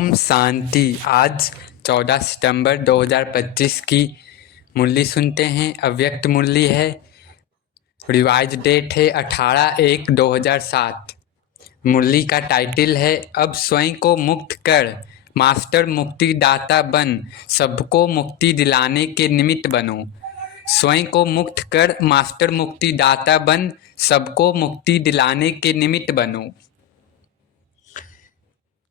ओम शांति। आज 14 सितंबर 2025 की मुरली सुनते हैं। अव्यक्त मुरली है। रिवाइज डेट है 18/1/2007। मुरली का टाइटल है अब स्वयं को मुक्त कर, मास्टर मुक्तिदाता बन, सबको मुक्ति दिलाने के निमित्त बनो। स्वयं को मुक्त कर, मास्टर मुक्तिदाता बन, सबको मुक्ति दिलाने के निमित्त बनो।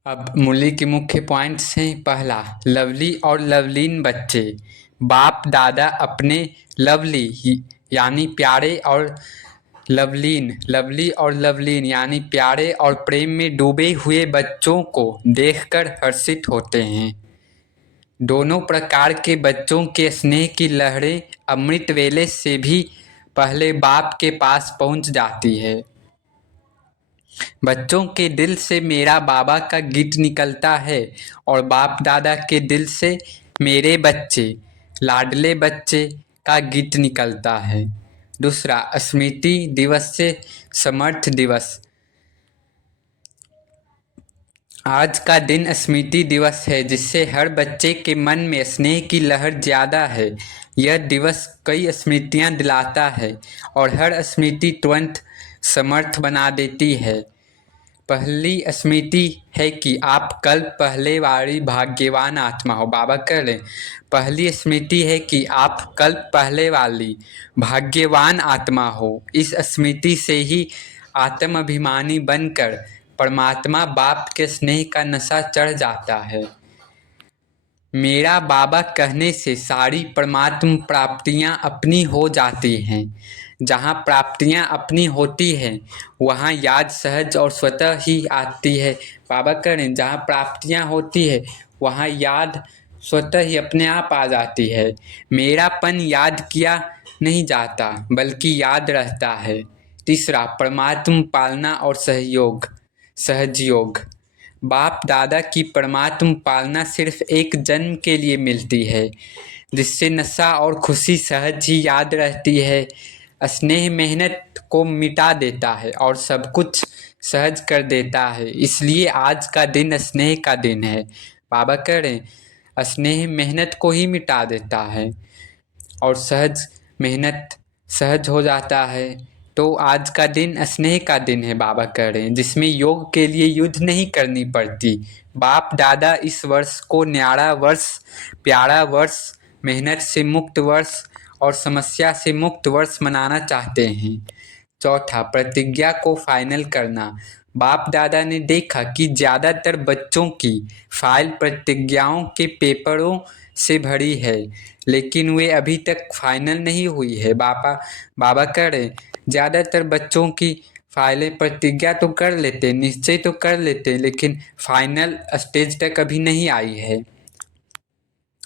अब मुरली के मुख्य पॉइंट्स हैं। पहला, लवली और लवलीन बच्चे। बाप दादा अपने लवली यानी प्यारे और लवलीन यानी प्यारे और प्रेम में डूबे हुए बच्चों को देखकर हर्षित होते हैं। दोनों प्रकार के बच्चों के स्नेह की लहरें अमृत वेले से भी पहले बाप के पास पहुंच जाती है। बच्चों के दिल से मेरा बाबा का गीत निकलता है और बाप दादा के दिल से मेरे बच्चे, लाडले बच्चे का गीत निकलता है। दूसरा, स्मृति दिवस से समर्थ दिवस। आज का दिन स्मृति दिवस है, जिससे हर बच्चे के मन में स्नेह की लहर ज़्यादा है। यह दिवस कई स्मृतियाँ दिलाता है और हर स्मृति तुरंत समर्थ बना देती है। पहली स्मृति है कि आप कल पहले वाली भाग्यवान आत्मा हो। बाबा कह रहे, पहली स्मृति है कि आप कल पहले वाली भाग्यवान आत्मा हो। इस स्मृति से ही आत्म अभिमानी बनकर परमात्मा बाप के स्नेह का नशा चढ़ जाता है। मेरा बाबा कहने से सारी परमात्म प्राप्तियां अपनी हो जाती हैं। जहाँ प्राप्तियां अपनी होती हैं वहाँ याद सहज और स्वतः ही आती है। बाबा कह रहे हैं, जहाँ प्राप्तियां होती है वहाँ याद स्वतः ही अपने आप आ जाती है। मेरापन याद किया नहीं जाता बल्कि याद रहता है। तीसरा, परमात्म पालना और सहयोग। बाप दादा की परमात्म पालना सिर्फ एक जन्म के लिए मिलती है, जिससे नशा और खुशी सहज ही याद रहती है। स्नेह मेहनत को मिटा देता है और सब कुछ सहज कर देता है। इसलिए आज का दिन स्नेह का दिन है। बाबा कह रहे हैं, स्नेह मेहनत को ही मिटा देता है और मेहनत सहज हो जाता है। तो आज का दिन स्नेह का दिन है। बाबा कह रहे हैं, जिसमें योग के लिए युद्ध नहीं करनी पड़ती। बाप दादा इस वर्ष को न्यारा वर्ष, प्यारा वर्ष, मेहनत से मुक्त वर्ष और समस्या से मुक्त वर्ष मनाना चाहते हैं। चौथा, प्रतिज्ञा को फाइनल करना। बाप दादा ने देखा कि ज़्यादातर बच्चों की फाइल प्रतिज्ञाओं के पेपरों से भरी है, लेकिन वे अभी तक फाइनल नहीं हुई है। बाबा कह रहे, ज़्यादातर बच्चों की फाइलें प्रतिज्ञा तो कर लेते, निश्चय तो कर लेते, लेकिन फाइनल स्टेज तक अभी नहीं आई है।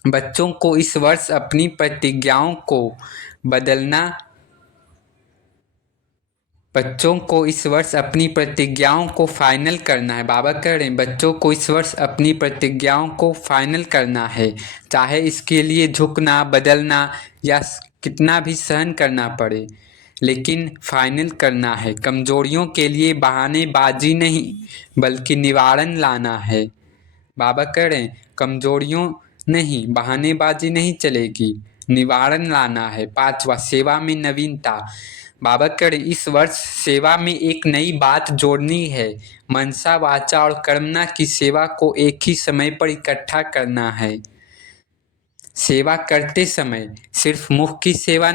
बच्चों को इस वर्ष अपनी प्रतिज्ञाओं को फाइनल करना है। बाबा कह रहे हैं, बच्चों को इस वर्ष अपनी प्रतिज्ञाओं को फाइनल करना है, चाहे इसके लिए झुकना, बदलना या कितना भी सहन करना पड़े, लेकिन फाइनल करना है। कमजोरियों के लिए बहानेबाजी नहीं बल्कि निवारण लाना है। बाबा कह रहे हैं, कमजोरियों नहीं, बहानेबाजी नहीं चलेगी, निवारण लाना है। पांचवा, सेवा में नवीनता। बाबा कह रहे, इस वर्ष सेवा में एक नई बात जोड़नी है। मनसा, वाचा और कर्मणा की सेवा को एक ही समय पर इकट्ठा करना है। सेवा करते समय सिर्फ मुख की सेवा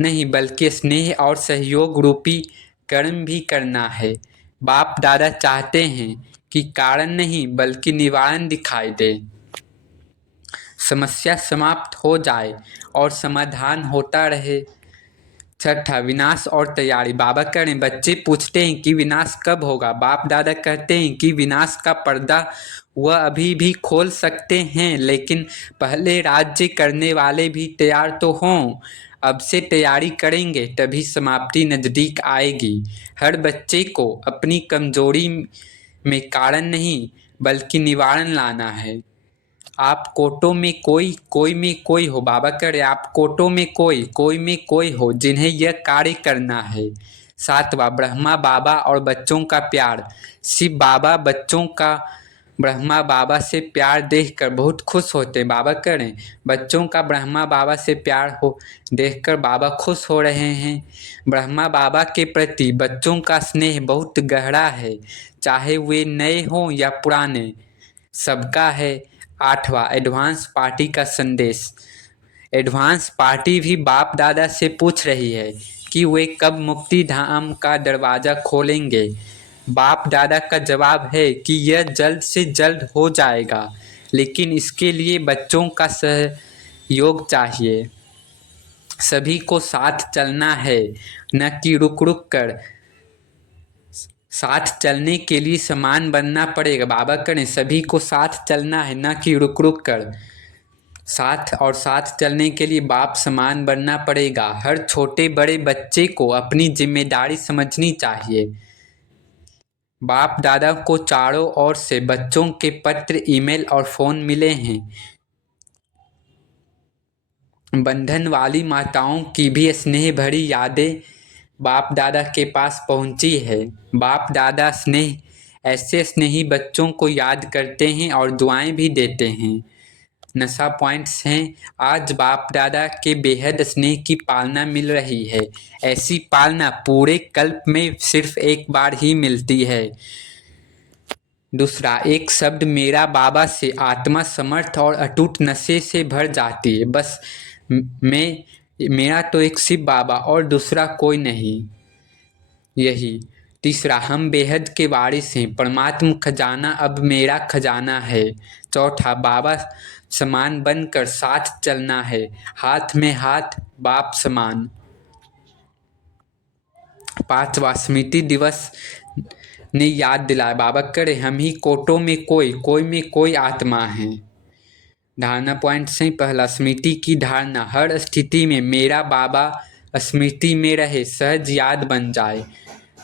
नहीं बल्कि स्नेह और सहयोग रूपी कर्म भी करना है। बाप दादा चाहते हैं कि कारण नहीं बल्कि निवारण दिखाई दे, समस्या समाप्त हो जाए और समाधान होता रहे। छठा, विनाश और तैयारी। बाबा कह रहे हैं, बच्चे पूछते हैं कि विनाश कब होगा। बाप दादा कहते हैं कि विनाश का पर्दा वह अभी भी खोल सकते हैं, लेकिन पहले राज्य करने वाले भी तैयार तो हों। अब से तैयारी करेंगे तभी समाप्ति नज़दीक आएगी। हर बच्चे को अपनी कमजोरी में कारण नहीं बल्कि निवारण लाना है। आप कोटों में कोई में कोई हो। बाबा कह रहे, आप कोटों में कोई में कोई हो जिन्हें यह कार्य करना है। सातवां, ब्रह्मा बाबा और बच्चों का प्यार। शिव बाबा बच्चों का ब्रह्मा बाबा से प्यार देखकर बहुत खुश होते हैं। बाबा कह रहे हैं बच्चों का ब्रह्मा बाबा से प्यार हो देखकर बाबा खुश हो रहे हैं। ब्रह्मा बाबा के प्रति बच्चों का स्नेह बहुत गहरा है, चाहे वे नए हों या पुराने, सबका है। 8वां एडवांस पार्टी का संदेश। एडवांस पार्टी भी बाप दादा से पूछ रही है कि वे कब मुक्ति धाम का दरवाज़ा खोलेंगे। बाप दादा का जवाब है कि यह जल्द से जल्द हो जाएगा, लेकिन इसके लिए बच्चों का सहयोग चाहिए। सभी को साथ चलना है, न कि रुक रुक कर। साथ चलने के लिए समान बनना पड़ेगा। बाबा करें सभी को साथ चलना है, न कि रुक रुक कर। साथ चलने के लिए बाप समान बनना पड़ेगा। हर छोटे बड़े बच्चे को अपनी जिम्मेदारी समझनी चाहिए। बाप दादा को चारों ओर से बच्चों के पत्र, ईमेल और फोन मिले हैं। बंधन वाली माताओं की भी स्नेह भरी यादें बाप दादा के पास पहुंची है। बाप दादा ऐसे स्नेही बच्चों को याद करते हैं और दुआएं भी देते हैं। नशा पॉइंट्स हैं। आज बाप दादा के बेहद स्नेह की पालना मिल रही है। ऐसी पालना पूरे कल्प में सिर्फ एक बार ही मिलती है। दूसरा, एक शब्द मेरा बाबा से आत्मा समर्थ और अटूट नशे से भर जाती है। बस मेरा तो एक शिव बाबा और दूसरा कोई नहीं, यही। तीसरा, हम बेहद के वारिस हैं। परमात्म खजाना अब मेरा खजाना है। चौथा, बाबा समान बनकर साथ चलना है, हाथ में हाथ बाप समान। 5वां, स्मृति दिवस ने याद दिलाया। बाबा करे हम ही कोटों में कोई में कोई आत्मा है। धारणा पॉइंट से पहला, स्मृति की धारणा। हर स्थिति में मेरा बाबा स्मृति में रहे, सहज याद बन जाए।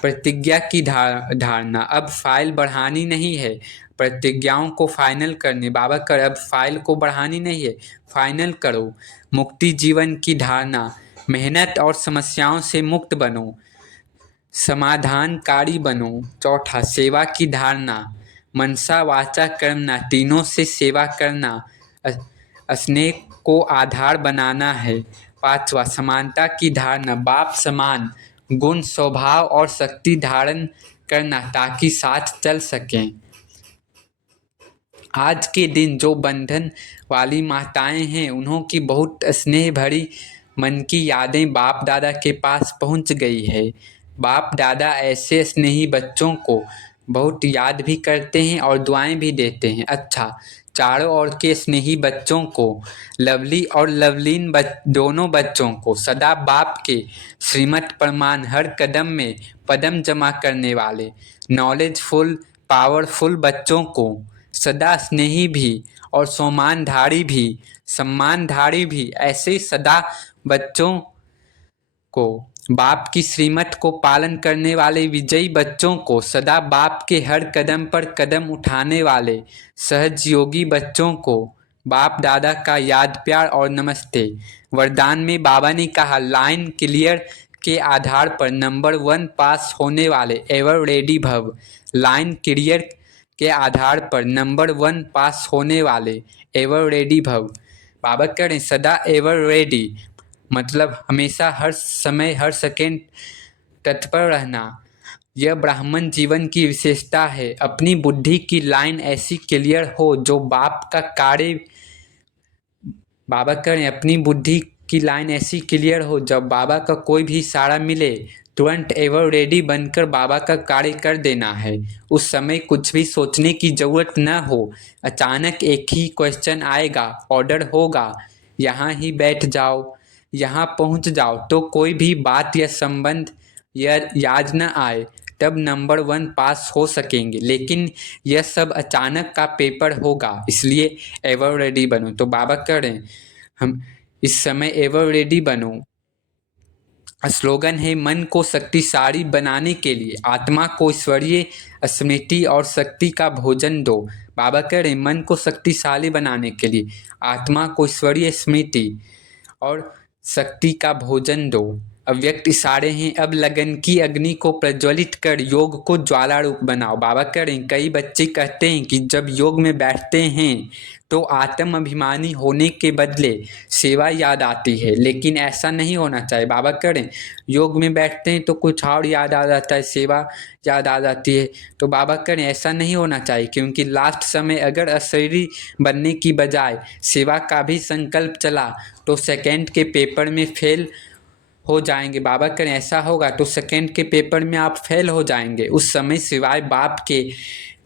प्रतिज्ञा की धारणा। अब फाइल बढ़ानी नहीं है, प्रतिज्ञाओं को फाइनल करने। बाबा कर अब फाइल को बढ़ानी नहीं है, फाइनल करो। मुक्ति जीवन की धारणा। मेहनत और समस्याओं से मुक्त बनो, समाधानकारी बनो। चौथा, सेवा की धारणा। मनसा वाचा कर्मणा, तीनों से सेवा करना, स्नेह को आधार बनाना है। 5वां, समानता की धारणा। बाप समान गुण, स्वभाव और शक्ति धारण करना ताकि साथ चल सकें। आज के दिन जो बंधन वाली माताएं हैं, उन्हों की बहुत स्नेह भरी मन की यादें बाप दादा के पास पहुंच गई है। बाप दादा ऐसे स्नेही बच्चों को बहुत याद भी करते हैं और दुआएं भी देते हैं। अच्छा, चारों ओर के स्नेही बच्चों को, लवली और लवलीन दोनों बच्चों को सदा बाप के श्रीमत प्रमाण हर कदम में पदम जमा करने वाले नॉलेजफुल पावरफुल बच्चों को सदा स्नेही भी और सम्मानधारी भी ऐसे सदा बच्चों को, बाप की श्रीमत को पालन करने वाले विजयी बच्चों को, सदा बाप के हर कदम पर कदम उठाने वाले सहजयोगी बच्चों को बाप दादा का याद प्यार और नमस्ते। वरदान में बाबा ने कहा, लाइन क्लियर के आधार पर नंबर 1 पास होने वाले एवर रेडी भव। लाइन क्लियर के आधार पर नंबर 1 पास होने वाले एवर रेडी भव। बाबा करें सदा एवर रेडी, मतलब हमेशा, हर समय, हर सेकेंड तत्पर रहना। यह ब्राह्मण जीवन की विशेषता है। अपनी बुद्धि की लाइन ऐसी क्लियर हो जो बाप का कार्य, बाबा करें अपनी बुद्धि की लाइन ऐसी क्लियर हो जब बाबा का कोई भी इशारा मिले तुरंत एवर रेडी बनकर बाबा का कार्य कर देना है। उस समय कुछ भी सोचने की जरूरत न हो। अचानक एक ही क्वेश्चन आएगा, ऑर्डर होगा, यहाँ ही बैठ जाओ, यहाँ पहुँच जाओ, तो कोई भी बात या संबंध याद न आए, तब नंबर 1 पास हो सकेंगे। लेकिन यह सब अचानक का पेपर होगा, इसलिए एवर रेडी बनो। तो बाबा कह रहे हैं हम इस समय एवर रेडी बनो। स्लोगन है, मन को शक्तिशाली बनाने के लिए आत्मा को ईश्वरीय स्मृति और शक्ति का भोजन दो। बाबा कह रहे हैं मन को शक्तिशाली बनाने के लिए आत्मा को ईश्वरीय स्मृति और शक्ति का भोजन दो। अव्यक्त इशारे हैं, अब लगन की अग्नि को प्रज्वलित कर योग को ज्वाला रूप बनाओ। बाबा करें, कई बच्चे कहते हैं कि जब योग में बैठते हैं तो आत्म अभिमानी होने के बदले सेवा याद आती है, लेकिन ऐसा नहीं होना चाहिए। बाबा करें, योग में बैठते हैं तो कुछ और याद आ जाता है, सेवा याद आ जाती है। तो बाबा करें, ऐसा नहीं होना चाहिए, क्योंकि लास्ट समय अगर अशरीरी बनने की बजाय सेवा का भी संकल्प चला तो सेकेंड के पेपर में फेल हो जाएंगे। बाबा करें, ऐसा होगा तो सेकेंड के पेपर में आप फेल हो जाएंगे। उस समय सिवाय बाप के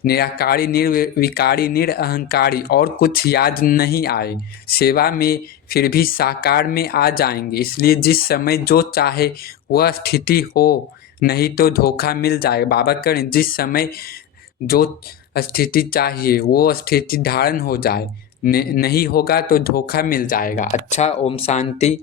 निराकारी, निर्विकारी, निरअहंकारी और कुछ याद नहीं आए। सेवा में फिर भी साकार में आ जाएंगे। इसलिए जिस समय जो चाहे वह स्थिति हो, नहीं तो धोखा मिल जाएगा। बाबा करें, जिस समय जो स्थिति चाहिए वो स्थिति धारण हो जाए, नहीं होगा तो धोखा मिल जाएगा। अच्छा, ओम शांति।